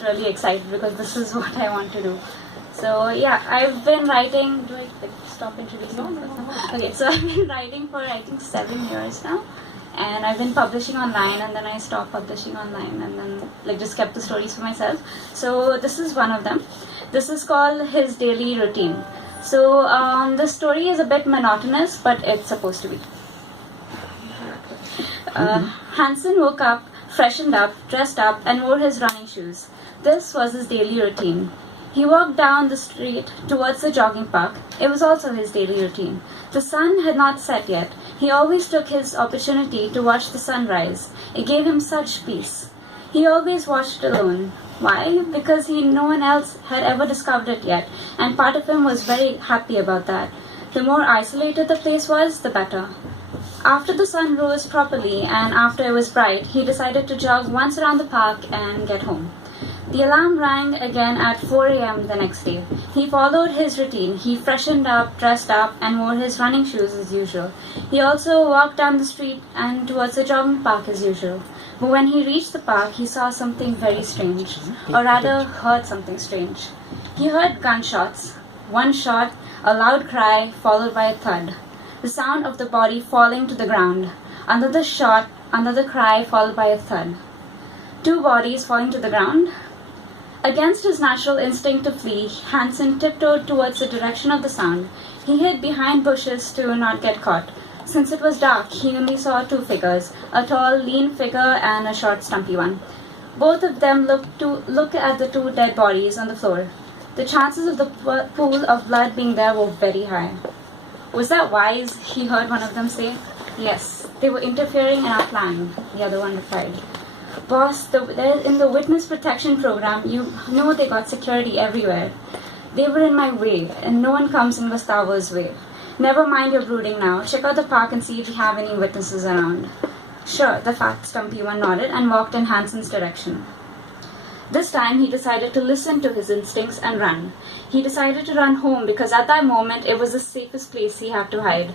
was really excited because this is what I want to do. So yeah, I've been writing. Do I stop introducing? Okay, so I've been writing for I think 7 years now, and I've been publishing online, and then I stopped publishing online, and then just kept the stories for myself. So this is one of them. This is called His Daily Routine. So the story is a bit monotonous, but it's supposed to be. Hansen woke up, freshened up, dressed up, and wore his running shoes. This was his daily routine. He walked down the street towards the jogging park. It was also his daily routine. The sun had not set yet. He always took his opportunity to watch the sunrise. It gave him such peace. He always watched alone. Why? Because no one else had ever discovered it yet, and part of him was very happy about that. The more isolated the place was, the better. After the sun rose properly and after it was bright, he decided to jog once around the park and get home. The alarm rang again at 4 a.m. the next day. He followed his routine. He freshened up, dressed up, and wore his running shoes as usual. He also walked down the street and towards the jogging park as usual. But when he reached the park, he saw something very strange, or rather heard something strange. He heard gunshots. One shot, a loud cry, followed by a thud. The sound of the body falling to the ground. Another shot, another cry, followed by a thud. 2 bodies falling to the ground. Against his natural instinct to flee, Hansen tiptoed towards the direction of the sound. He hid behind bushes to not get caught. Since it was dark, he only saw 2 figures, a tall, lean figure and a short, stumpy one. Both of them looked at the 2 dead bodies on the floor. The chances of the pool of blood being there were very high. Was that wise? He heard one of them say. Yes, they were interfering in our plan, the other one replied. Boss, in the witness protection program, you know they got security everywhere. They were in my way, and no one comes in Gustavo's way. Never mind your brooding now. Check out the park and see if you have any witnesses around. Sure, the fat, stumpy one nodded and walked in Hansen's direction. This time he decided to listen to his instincts and run. He decided to run home because at that moment it was the safest place he had to hide.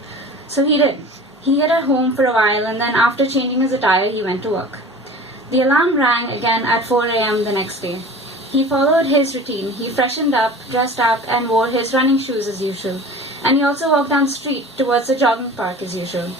So he did. He hid at home for a while and then after changing his attire he went to work. The alarm rang again at 4 a.m. the next day. He followed his routine. He freshened up, dressed up, and wore his running shoes as usual. And he also walked down the street towards the jogging park as usual.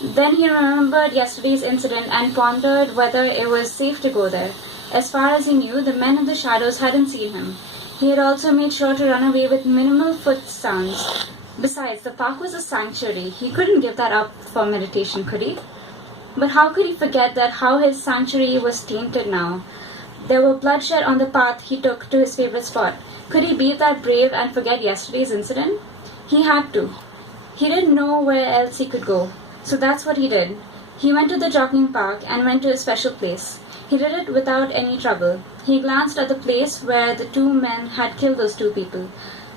Then he remembered yesterday's incident and pondered whether it was safe to go there. As far as he knew, the men in the shadows hadn't seen him. He had also made sure to run away with minimal foot sounds. Besides, the park was a sanctuary. He couldn't give that up for meditation, could he? But how could he forget that how his sanctuary was tainted now? There were bloodshed on the path he took to his favorite spot. Could he be that brave and forget yesterday's incident? He had to. He didn't know where else he could go. So that's what he did. He went to the jogging park and went to a special place. He did it without any trouble. He glanced at the place where the 2 men had killed those 2 people.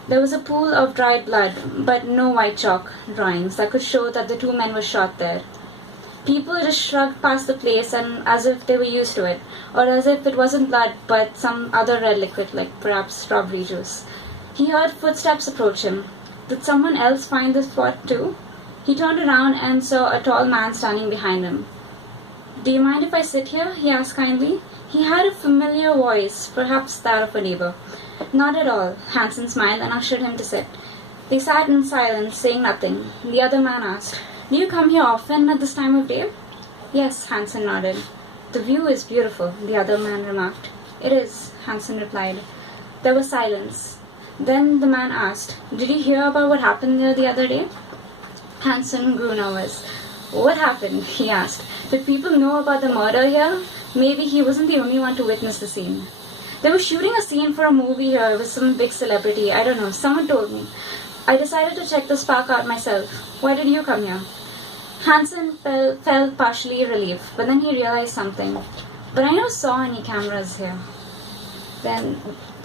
There was a pool of dried blood, but no white chalk drawings that could show that the 2 men were shot there. People just shrugged past the place and as if they were used to it, or as if it wasn't blood but some other red liquid like perhaps strawberry juice. He heard footsteps approach him. Did someone else find the spot too? He turned around and saw a tall man standing behind him. Do you mind if I sit here? He asked kindly. He had a familiar voice, perhaps that of a neighbor. Not at all. Hansen smiled and ushered him to sit. They sat in silence, saying nothing. The other man asked, Do you come here often at this time of day? Yes, Hansen nodded. The view is beautiful, the other man remarked. It is, Hansen replied. There was silence. Then the man asked, Did you hear about what happened there the other day? Hansen grew nervous. What happened? He asked. Did people know about the murder here? Maybe he wasn't the only one to witness the scene. They were shooting a scene for a movie here with some big celebrity. I don't know. Someone told me. I decided to check this park out myself. Why did you come here? Hansen felt partially relieved, but then he realized something. But I never saw any cameras here. Then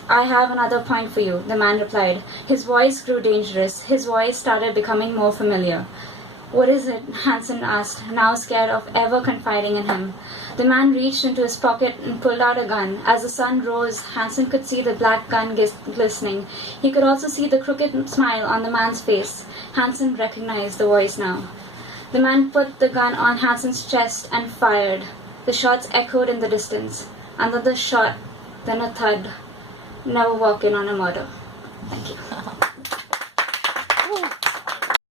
I have another point for you, the man replied. His voice grew dangerous. His voice started becoming more familiar. What is it? Hansen asked, now scared of ever confiding in him. The man reached into his pocket and pulled out a gun. As the sun rose, Hansen could see the black gun glistening. He could also see the crooked smile on the man's face. Hansen recognized the voice now. The man put the gun on Hansen's chest and fired. The shots echoed in the distance. Another shot then a thud. Never walk in on a murder. Thank you.